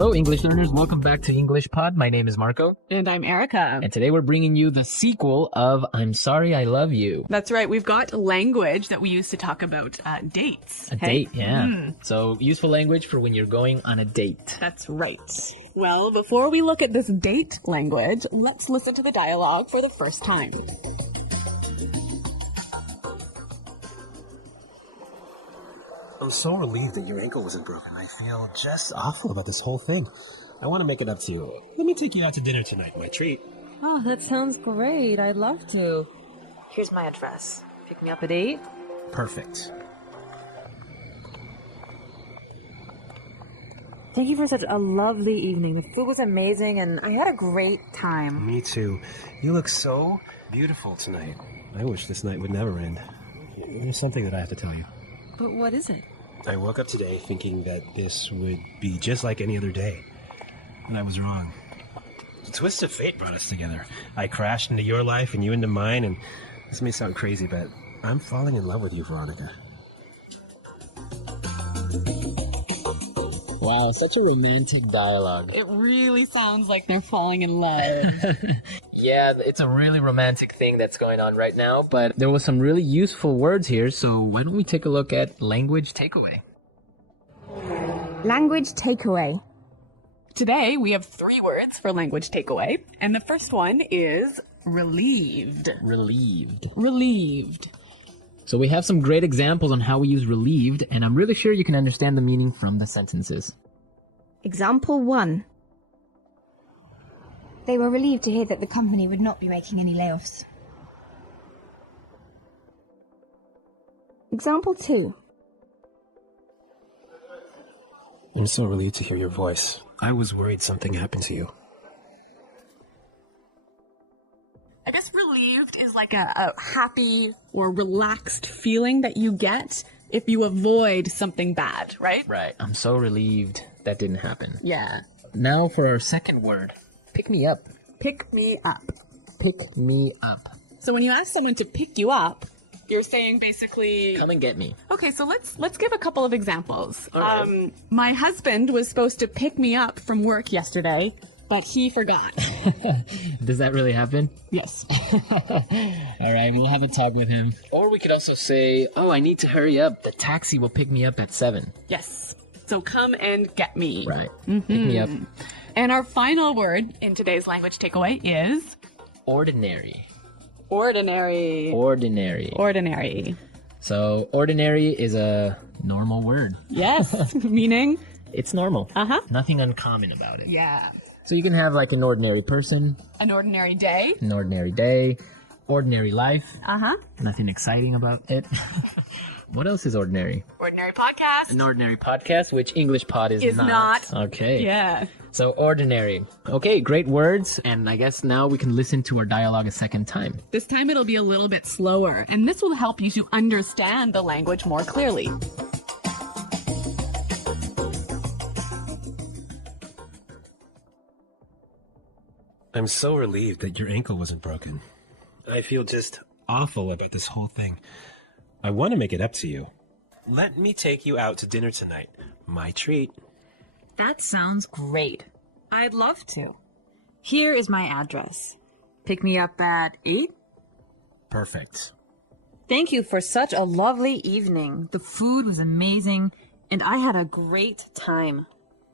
Hello, English learners. Welcome back to English Pod. My name is Marco. And I'm Erica. And today we're bringing you the sequel of I'm Sorry I Love You. That's right. We've got language that we use to talk about dates. A date, yeah. So useful language for when you're going on a date. That's right. Well, before we look at this date language, let's listen to the dialogue for the first time. I'm so relieved that your ankle wasn't broken. I feel just awful about this whole thing. I want to make it up to you. Let me take you out to dinner tonight, my treat. Oh, that sounds great. I'd love to. Here's my address. Pick me up at 8. Perfect. Thank you for such a lovely evening. The food was amazing and I had a great time. Me too. You look so beautiful tonight. I wish this night would never end. There's something that I have to tell you. But what is it? I woke up today thinking that this would be just like any other day. And I was wrong. The twist of fate brought us together. I crashed into your life and you into mine, and this may sound crazy, but I'm falling in love with you, Veronica. Wow, such a romantic dialogue. It really sounds like they're falling in love. Yeah, it's a really romantic thing that's going on right now, but there was some really useful words here, so why don't we take a look at language takeaway? Language takeaway. Today, we have 3 words for language takeaway, and the first one is relieved. Relieved. Relieved. So we have some great examples on how we use relieved, and I'm really sure you can understand the meaning from the sentences. Example 1. They were relieved to hear that the company would not be making any layoffs. Example 2. I'm so relieved to hear your voice. I was worried something happened to you. I guess relieved is like a happy or relaxed feeling that you get if you avoid something bad, right? Right. I'm so relieved that didn't happen. Yeah. Now for our second word. Pick me up. Pick me up. Pick me up. So when you ask someone to pick you up, you're saying basically... Come and get me. Okay, so let's give a couple of examples. All right. My husband was supposed to pick me up from work yesterday, but he forgot. Does that really happen? Yes. All right, we'll have a talk with him. Or we could also say, oh, I need to hurry up. The taxi will pick me up at 7. Yes. So come and get me. Right. Pick me up. And our final word in today's language takeaway is... Ordinary. Ordinary. Ordinary. Ordinary. So ordinary is a normal word. Yes. Meaning? It's normal. Uh-huh. Nothing uncommon about it. Yeah. So you can have like an ordinary person. An ordinary day. An ordinary day. Ordinary life. Uh-huh. Nothing exciting about it. What else is ordinary? Ordinary podcast. An ordinary podcast, which English Pod is not. Okay. Yeah. So ordinary. Okay, great words. And I guess now we can listen to our dialogue a second time. This time it'll be a little bit slower, and this will help you to understand the language more clearly. I'm so relieved that your ankle wasn't broken. I feel just awful about this whole thing. I want to make it up to you. Let me take you out to dinner tonight. My treat. That sounds great. I'd love to. Here is my address. Pick me up at 8. Perfect. Thank you for such a lovely evening. The food was amazing and I had a great time.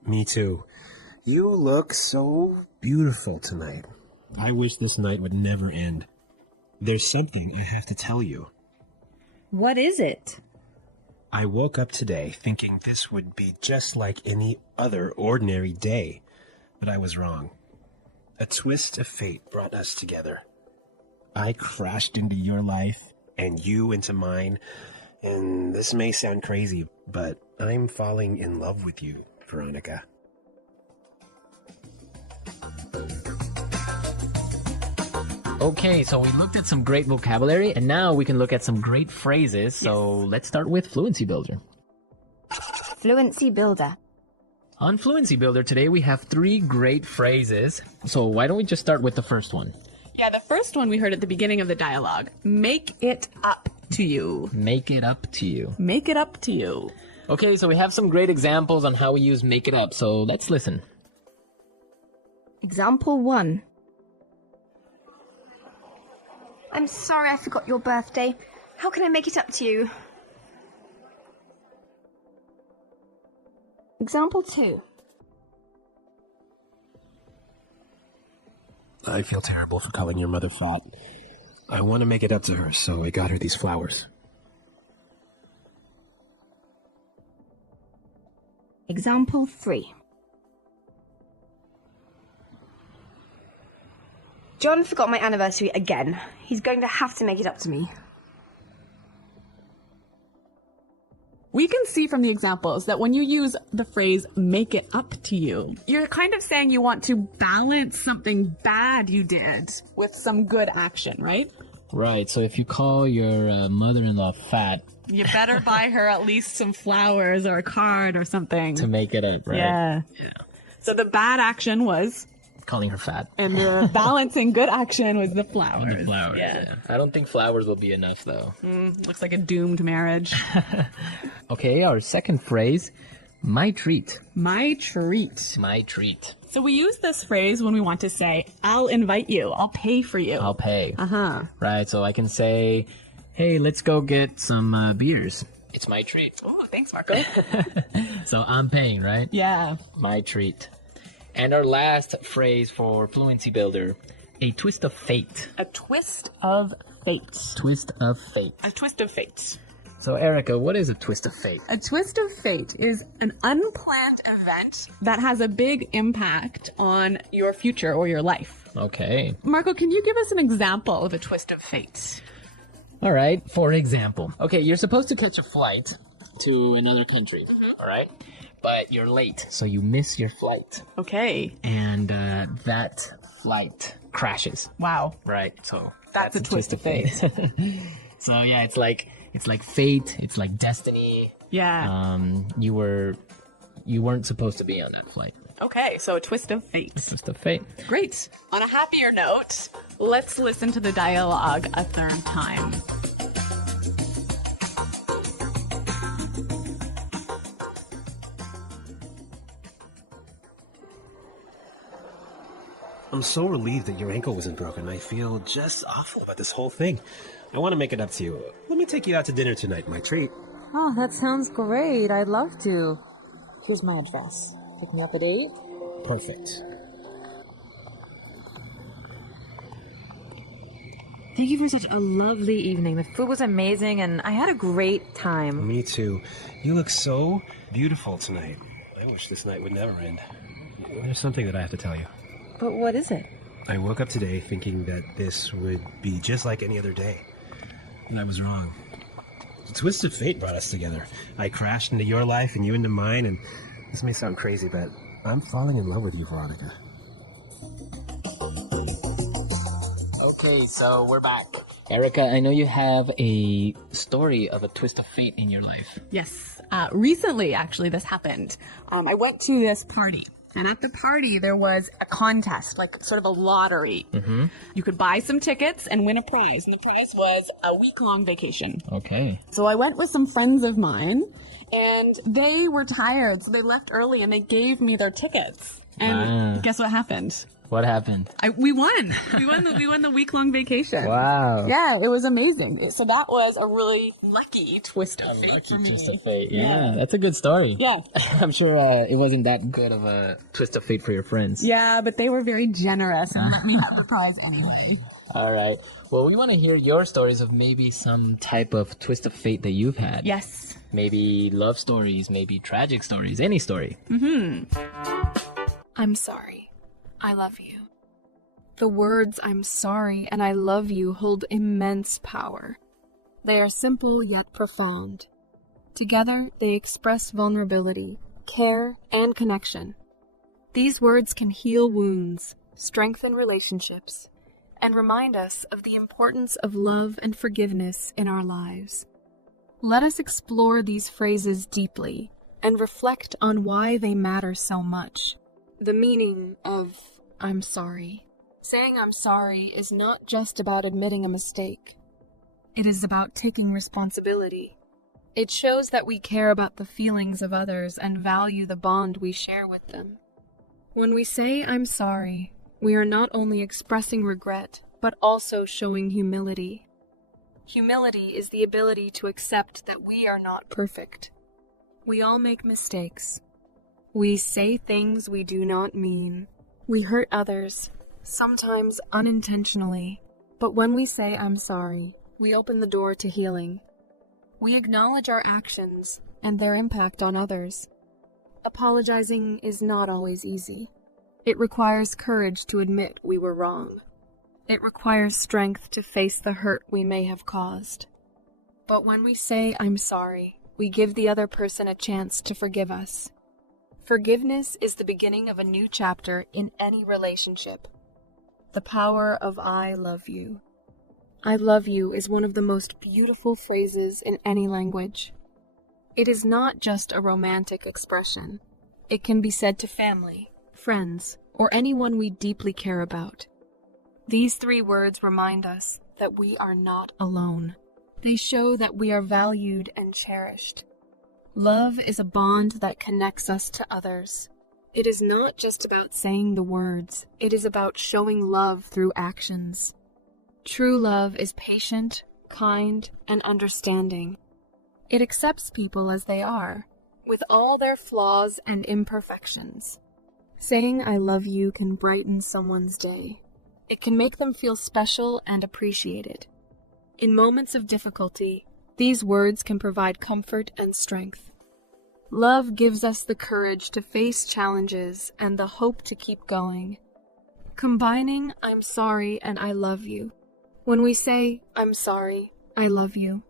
Me too. You look so beautiful tonight. I wish this night would never end. There's something I have to tell you. What is it? I woke up today thinking this would be just like any other ordinary day, but I was wrong. A twist of fate brought us together. I crashed into your life and you into mine, and this may sound crazy, but I'm falling in love with you, Veronica. Okay, so we looked at some great vocabulary, and now we can look at some great phrases. So let's start with Fluency Builder. Fluency builder. On Fluency Builder today, we have 3 great phrases. So why don't we just start with the first one? Yeah, the first one we heard at the beginning of the dialogue. Make it up to you. Make it up to you. Make it up to you. Okay, so we have some great examples on how we use make it up, so let's listen. Example 1. I'm sorry I forgot your birthday. How can I make it up to you? Example 2. I feel terrible for calling your mother fat. I want to make it up to her, so I got her these flowers. Example 3. John forgot my anniversary again. He's going to have to make it up to me. We can see from the examples that when you use the phrase make it up to you, you're kind of saying you want to balance something bad you did with some good action, right? Right, so if you call your mother-in-law fat You better buy her at least some flowers or a card or something. to make it up, right? Yeah. So the bad action was, Calling her fat. and the balancing good action was the flowers. The flowers, yeah. I don't think flowers will be enough, though. Looks like a doomed marriage. Okay, our second phrase, my treat. My treat. My treat. So we use this phrase when we want to say, I'll invite you, I'll pay for you. I'll pay. Uh-huh. Right, so I can say, hey, let's go get some beers. It's my treat. Oh, thanks, Marco. So I'm paying, right? Yeah. My treat. And our last phrase for Fluency Builder, a twist of fate. A twist of fate. Twist of fate. A twist of fate. So Erica, what is a twist of fate? A twist of fate is an unplanned event that has a big impact on your future or your life. Okay. Marco, can you give us an example of a twist of fate? All right, for example. Okay, you're supposed to catch a flight to another country, all right? But you're late, so you miss your flight. Okay. And that flight crashes. Wow. Right, so That's a twist of fate. So yeah, it's like fate, it's like destiny. Yeah. You weren't supposed to be on that flight. Okay, so a twist of fate. Twist of fate. Great. On a happier note, let's listen to the dialogue a third time. I'm so relieved that your ankle wasn't broken. I feel just awful about this whole thing. I want to make it up to you. Let me take you out to dinner tonight, my treat. Oh, that sounds great. I'd love to. Here's my address. Pick me up at 8. Perfect. Thank you for such a lovely evening. The food was amazing, and I had a great time. Me too. You look so beautiful tonight. I wish this night would never end. There's something that I have to tell you. But what is it? I woke up today thinking that this would be just like any other day. And I was wrong. The twist of fate brought us together. I crashed into your life and you into mine, and this may sound crazy, but I'm falling in love with you, Veronica. Okay, so we're back. Erica, I know you have a story of a twist of fate in your life. Yes. Recently, actually, this happened. I went to this party. And at the party, there was a contest, like sort of a lottery. Mm-hmm. You could buy some tickets and win a prize. And the prize was a week-long vacation. Okay. So I went with some friends of mine, and they were tired. So they left early, and they gave me their tickets. And guess what happened? What happened? We won. We won the week-long vacation. Wow. Yeah, it was amazing. So that was a really lucky twist of fate for me. Twist of fate. Yeah, that's a good story. Yeah. I'm sure it wasn't that good of a twist of fate for your friends. Yeah, but they were very generous and let me have the prize anyway. All right. Well, we want to hear your stories of maybe some type of twist of fate that you've had. Yes. Maybe love stories, maybe tragic stories, any story. I'm sorry. I love you. The words I'm sorry and I love you hold immense power. They are simple yet profound. Together, they express vulnerability, care, and connection. These words can heal wounds, strengthen relationships, and remind us of the importance of love and forgiveness in our lives. Let us explore these phrases deeply and reflect on why they matter so much. The meaning of I'm sorry. Saying I'm sorry is not just about admitting a mistake. It is about taking responsibility. It shows that we care about the feelings of others and value the bond we share with them. When we say I'm sorry, we are not only expressing regret, but also showing humility. Humility is the ability to accept that we are not perfect. We all make mistakes. We say things we do not mean. We hurt others, sometimes unintentionally. But when we say I'm sorry, we open the door to healing. We acknowledge our actions and their impact on others. Apologizing is not always easy. It requires courage to admit we were wrong. It requires strength to face the hurt we may have caused. But when we say I'm sorry, we give the other person a chance to forgive us. Forgiveness is the beginning of a new chapter in any relationship. The power of I love you. I love you is one of the most beautiful phrases in any language. It is not just a romantic expression. It can be said to family, friends, or anyone we deeply care about. These 3 words remind us that we are not alone. They show that we are valued and cherished. Love is a bond that connects us to others. It is not just about saying the words. It is about showing love through actions. True love is patient, kind, and understanding. It accepts people as they are, with all their flaws and imperfections. Saying I love you can brighten someone's day. It can make them feel special and appreciated. In moments of difficulty, these words can provide comfort and strength. Love gives us the courage to face challenges and the hope to keep going. Combining I'm sorry and I love you. When we say I'm sorry, I love you,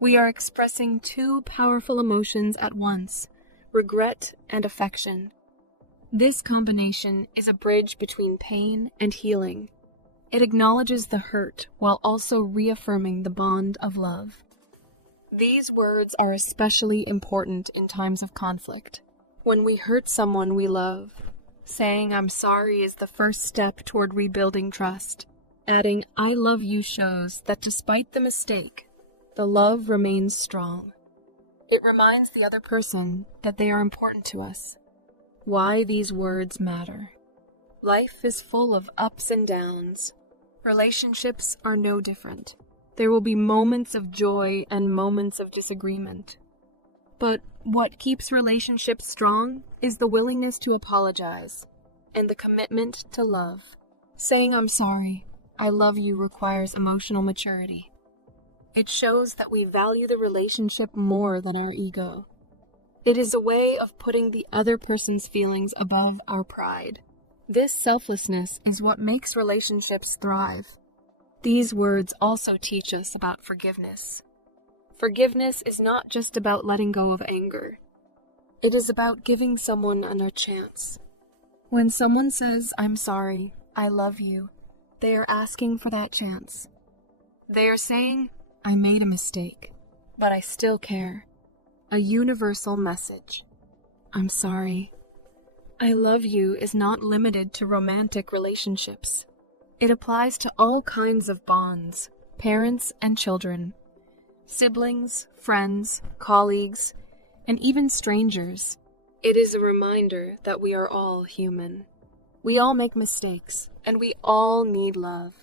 we are expressing 2 powerful emotions at once, regret and affection. This combination is a bridge between pain and healing. It acknowledges the hurt while also reaffirming the bond of love. These words are especially important in times of conflict. When we hurt someone we love, saying I'm sorry is the first step toward rebuilding trust. Adding I love you shows that despite the mistake, the love remains strong. It reminds the other person that they are important to us. Why these words matter. Life is full of ups and downs. Relationships are no different. There will be moments of joy and moments of disagreement. But what keeps relationships strong is the willingness to apologize and the commitment to love. Saying I'm sorry, I love you requires emotional maturity. It shows that we value the relationship more than our ego. It is a way of putting the other person's feelings above our pride. This selflessness is what makes relationships thrive. These words also teach us about forgiveness. Forgiveness is not just about letting go of anger. It is about giving someone another chance. When someone says, I'm sorry, I love you, they are asking for that chance. They are saying, I made a mistake, but I still care. A universal message. I'm sorry. I love you is not limited to romantic relationships. It applies to all kinds of bonds, parents and children, siblings, friends, colleagues, and even strangers. It is a reminder that we are all human. We all make mistakes, and we all need love.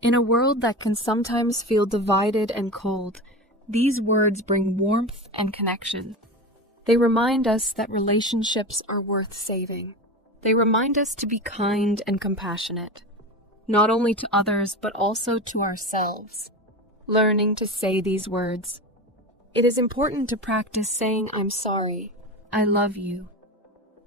In a world that can sometimes feel divided and cold, these words bring warmth and connection. They remind us that relationships are worth saving. They remind us to be kind and compassionate, not only to others but also to ourselves. Learning to say these words. It is important to practice saying I'm sorry, I love you.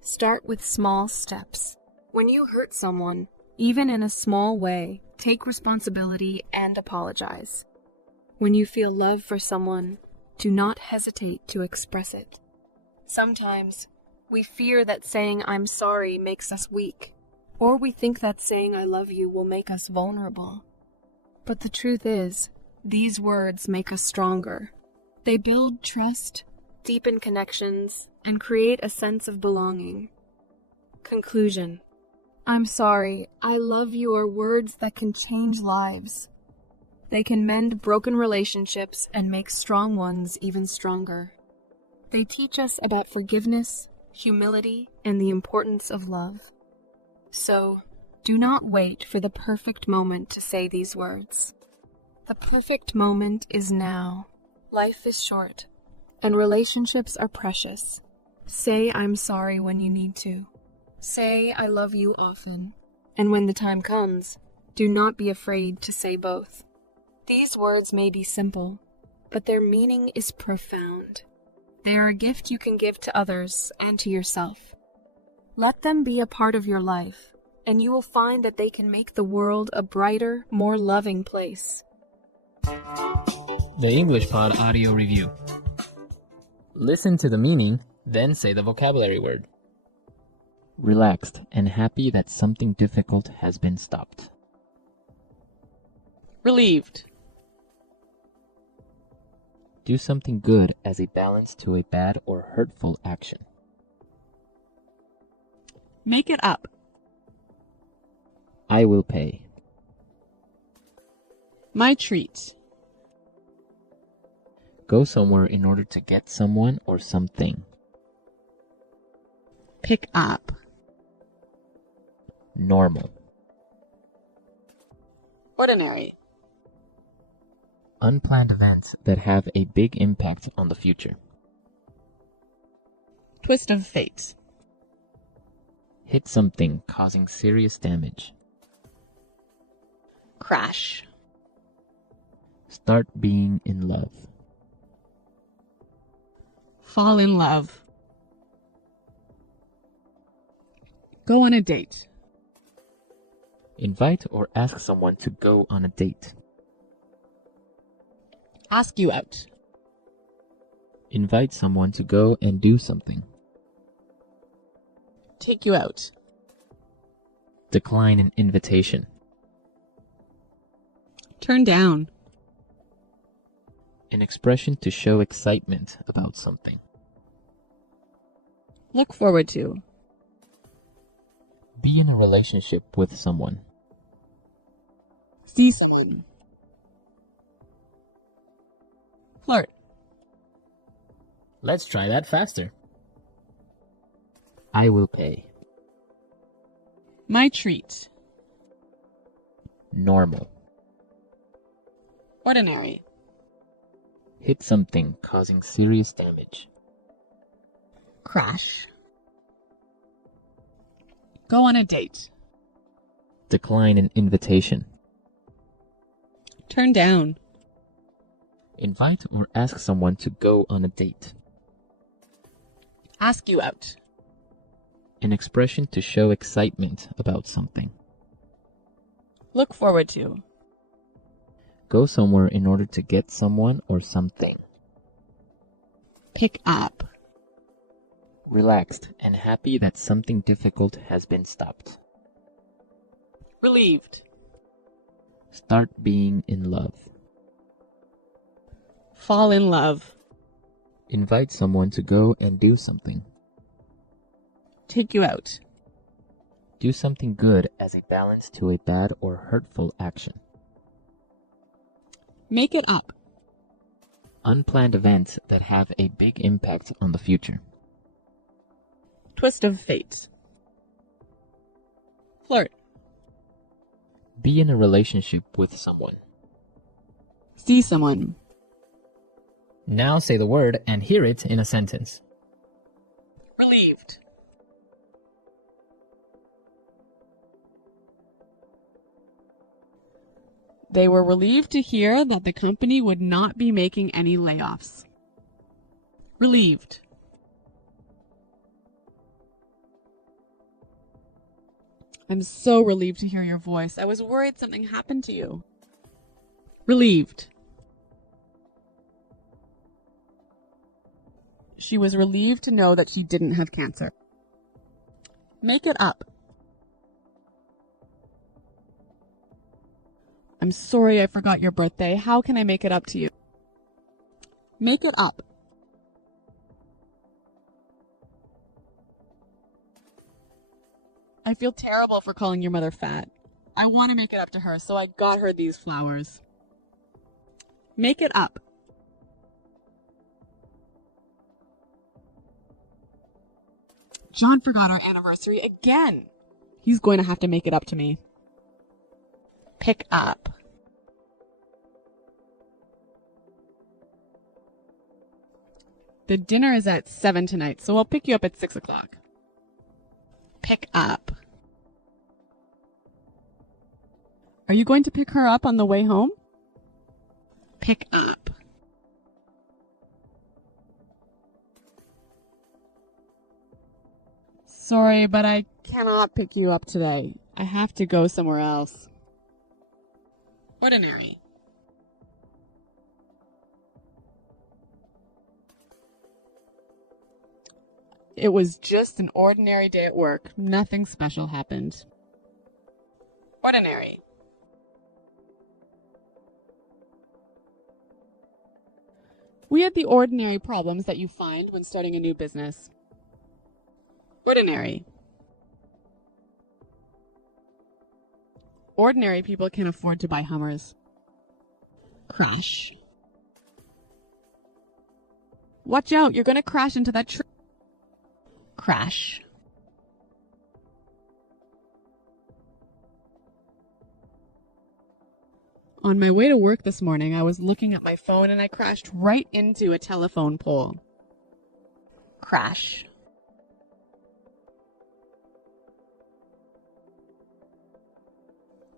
Start with small steps. When you hurt someone, even in a small way, take responsibility and apologize. When you feel love for someone, do not hesitate to express it. Sometimes, we fear that saying I'm sorry makes us weak, or we think that saying I love you will make us vulnerable. But the truth is, these words make us stronger. They build trust, deepen connections, and create a sense of belonging. Conclusion. I'm sorry, I love you are words that can change lives. They can mend broken relationships and make strong ones even stronger. They teach us about forgiveness, humility, and the importance of love. So, do not wait for the perfect moment to say these words. The perfect moment is now. Life is short, and relationships are precious. Say I'm sorry when you need to. Say I love you often. And when the time comes, do not be afraid to say both. These words may be simple, but their meaning is profound. They are a gift you can give to others and to yourself. Let them be a part of your life, and you will find that they can make the world a brighter, more loving place. The English Pod audio review. Listen to the meaning, then say the vocabulary word. Relaxed and happy that something difficult has been stopped. Relieved. Do something good as a balance to a bad or hurtful action. Make it up. I will pay. My treat. Go somewhere in order to get someone or something. Pick up. Normal. Ordinary. Unplanned events that have a big impact on the future. Twist of fate. Hit something causing serious damage. Crash. Start being in love. Fall in love. Go on a date. Invite or ask someone to go on a date. Ask you out. Invite someone to go and do something. Take you out. Decline an invitation. Turn down. An expression to show excitement about something. Look forward to. Be in a relationship with someone. See someone. Flirt. Let's try that faster. I will pay. My treat. Normal. Ordinary. Hit something causing serious damage. Crash. Go on a date. Decline an invitation. Turn down. Invite or ask someone to go on a date. Ask you out. An expression to show excitement about something. Look forward to. Go somewhere in order to get someone or something. Pick up. Relaxed and happy that something difficult has been stopped. Relieved. Start being in love. Fall in love. Invite someone to go and do something. Take you out. Do something good as a balance to a bad or hurtful action. Make it up. Unplanned events that have a big impact on the future. Twist of fate. Flirt. Be in a relationship with someone. See someone. Now say the word and hear it in a sentence. Relieved. They were relieved to hear that the company would not be making any layoffs. Relieved. I'm so relieved to hear your voice. I was worried something happened to you. Relieved. She was relieved to know that she didn't have cancer. Make it up. I'm sorry I forgot your birthday. How can I make it up to you? Make it up. I feel terrible for calling your mother fat. I want to make it up to her, so I got her these flowers. Make it up. John forgot our anniversary again. He's going to have to make it up to me. Pick up. The dinner is at 7 tonight, so I'll pick you up at 6 o'clock. Pick up. Are you going to pick her up on the way home? Pick up. Sorry, but I cannot pick you up today. I have to go somewhere else. Ordinary. It was just an ordinary day at work. Nothing special happened. Ordinary. We had the ordinary problems that you find when starting a new business. Ordinary. Ordinary people can afford to buy Hummers. Crash. Watch out, you're going to crash into that tree. Crash. On my way to work this morning, I was looking at my phone and I crashed right into a telephone pole. Crash.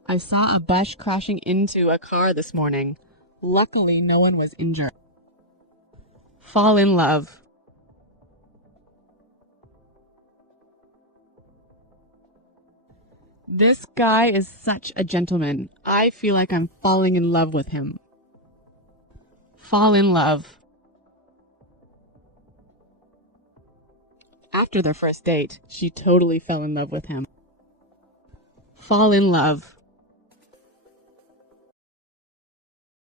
I saw a bus crashing into a car this morning. Luckily, no one was injured. Fall in love. This guy is such a gentleman. I feel like I'm falling in love with him. Fall in love. After their first date, she totally fell in love with him. Fall in love.